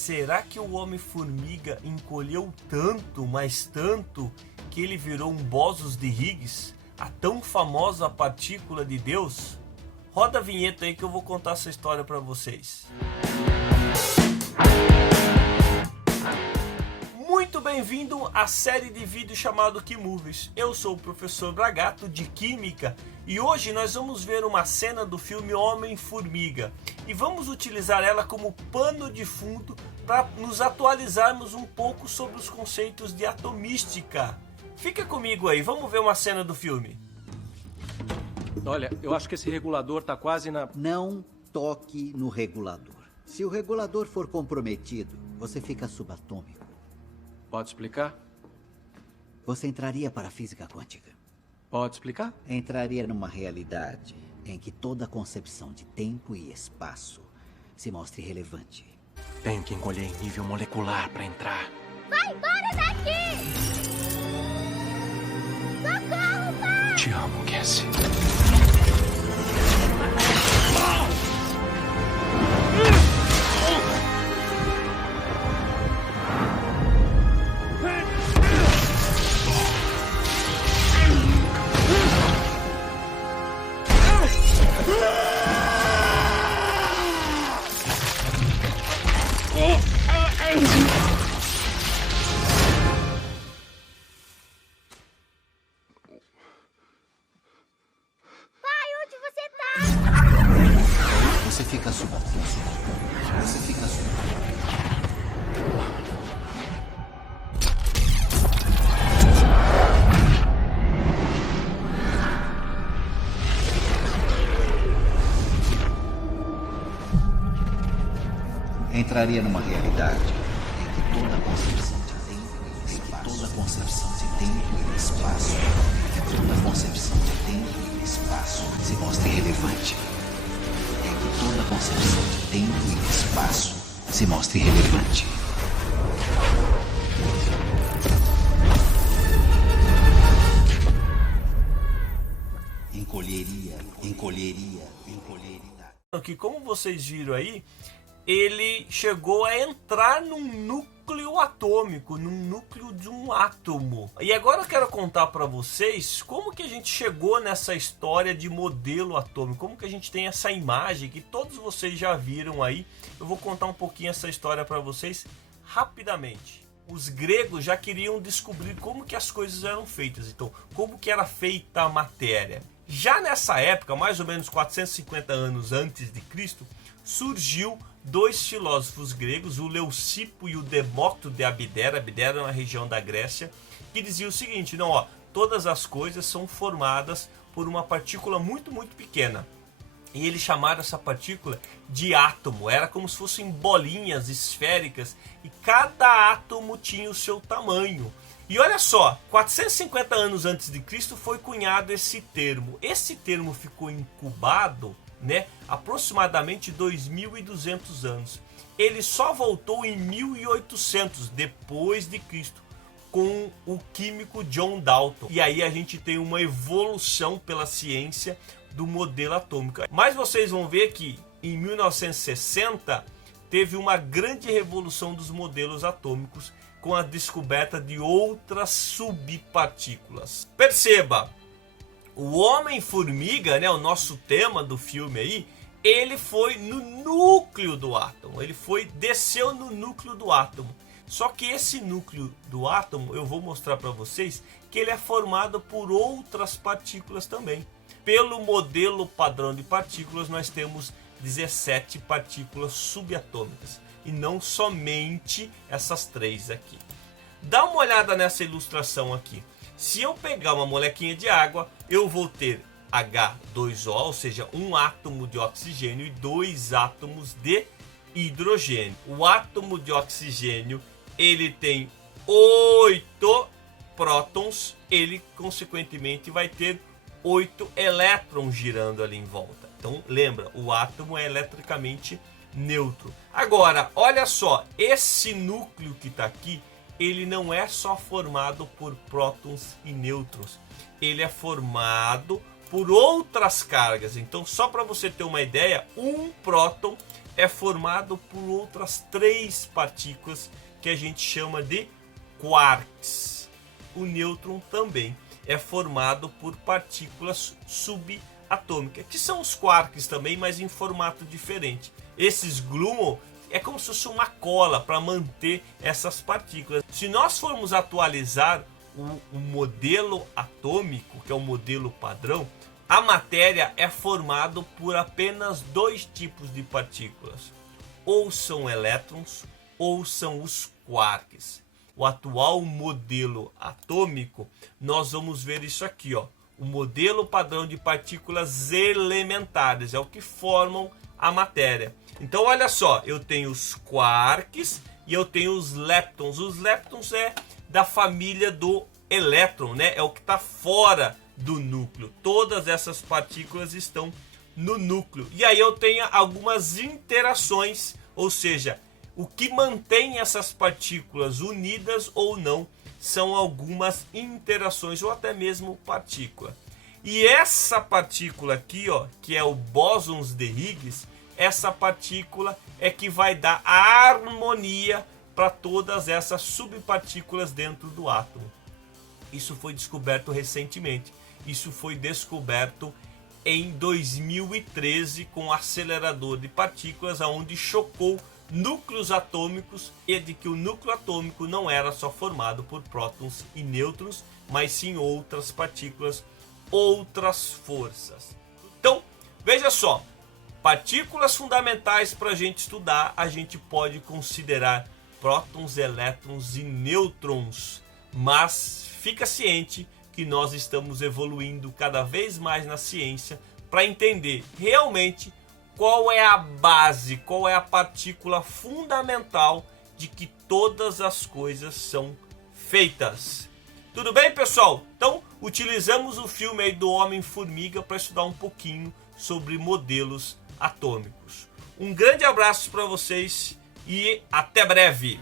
Será que o Homem-Formiga encolheu tanto, mas tanto, que ele virou um Bósons de Higgs, a tão famosa partícula de Deus? Roda a vinheta aí que eu vou contar essa história para vocês. Muito bem-vindo à série de vídeos chamado Que Movies. Eu sou o professor Bragato de Química e hoje nós vamos ver uma cena do filme Homem-Formiga e vamos utilizar ela como pano de fundo para nos atualizarmos um pouco sobre os conceitos de atomística. Fica comigo aí, vamos ver uma cena do filme. Olha, eu acho que esse regulador tá quase na... Não toque no regulador. Se o regulador for comprometido, você fica subatômico. Pode explicar? Você entraria para a física quântica. Pode explicar? Entraria numa realidade em que toda concepção de tempo e espaço se mostre relevante. Tenho que encolher em nível molecular para entrar. Vai embora daqui! Socorro, pai! Te amo, Cassie. Você fica subatômico. Você fica subatômico. Entraria numa realidade em que toda concepção de tempo e espaço, toda concepção de tempo e espaço, toda concepção de tempo e espaço se mostre relevante. Toda concepção de tempo e espaço se mostre relevante. Encolheria. Que como vocês viram aí, ele chegou a entrar num núcleo atômico, num núcleo de um átomo. E agora eu quero contar para vocês como que a gente chegou nessa história de modelo atômico, como que a gente tem essa imagem que todos vocês já viram aí. Eu vou contar um pouquinho essa história para vocês rapidamente. Os gregos já queriam descobrir como que as coisas eram feitas, então como que era feita a matéria. Já nessa época, mais ou menos 450 anos antes de Cristo, surgiu dois filósofos gregos, o Leucipo e o Demócrito de Abdera. Abdera é uma região da Grécia, que diziam o seguinte: não, ó, todas as coisas são formadas por uma partícula muito, muito pequena. E eles chamaram essa partícula de átomo. Era como se fossem bolinhas esféricas e cada átomo tinha o seu tamanho. E olha só, 450 anos antes de Cristo foi cunhado esse termo. Esse termo ficou incubado, né, aproximadamente 2.200 anos. Ele só voltou em 1800 depois de Cristo com o químico John Dalton. E aí a gente tem uma evolução pela ciência do modelo atômico. Mas vocês vão ver que em 1960 teve uma grande revolução dos modelos atômicos com a descoberta de outras subpartículas. Perceba, o Homem-Formiga, né, o nosso tema do filme aí, ele foi no núcleo do átomo, desceu no núcleo do átomo. Só que esse núcleo do átomo, eu vou mostrar para vocês que ele é formado por outras partículas também. Pelo modelo padrão de partículas, nós temos 17 partículas subatômicas e não somente essas três aqui. Dá uma olhada nessa ilustração aqui. Se eu pegar uma molequinha de água, eu vou ter H2O, ou seja, um átomo de oxigênio e dois átomos de hidrogênio. O átomo de oxigênio, ele tem 8 prótons, ele consequentemente vai ter 8 elétrons girando ali em volta. Então lembra, o átomo é eletricamente neutro. Agora, olha só, esse núcleo que está aqui, ele não é só formado por prótons e nêutrons, ele é formado por outras cargas. Então, só para você ter uma ideia, um próton é formado por outras 3 partículas que a gente chama de quarks. O nêutron também é formado por partículas subatômicas, que são os quarks também, mas em formato diferente. Esses gluons é como se fosse uma cola para manter essas partículas. Se nós formos atualizar o modelo atômico, que é o modelo padrão, a matéria é formada por apenas 2 tipos de partículas. Ou são elétrons, ou são os quarks. O atual modelo atômico, nós vamos ver isso aqui, ó. O modelo padrão de partículas elementares, é o que formam a matéria. Então olha só, eu tenho os quarks e eu tenho os leptons. Os leptons é da família do elétron, né? É o que está fora do núcleo. Todas essas partículas estão no núcleo. E aí eu tenho algumas interações, ou seja, o que mantém essas partículas unidas ou não são algumas interações ou até mesmo partícula. E essa partícula aqui, ó, que é o bóson de Higgs, essa partícula é que vai dar a harmonia para todas essas subpartículas dentro do átomo. Isso foi descoberto recentemente. Isso foi descoberto em 2013 com o acelerador de partículas, onde chocou núcleos atômicos, e de que o núcleo atômico não era só formado por prótons e nêutrons, mas sim outras partículas, outras forças. Então, veja só, partículas fundamentais para a gente estudar, a gente pode considerar prótons, elétrons e nêutrons, mas fica ciente que nós estamos evoluindo cada vez mais na ciência para entender realmente qual é a base, qual é a partícula fundamental de que todas as coisas são feitas. Tudo bem, pessoal? Então, utilizamos o filme aí do Homem-Formiga para estudar um pouquinho sobre modelos atômicos. Um grande abraço para vocês e até breve!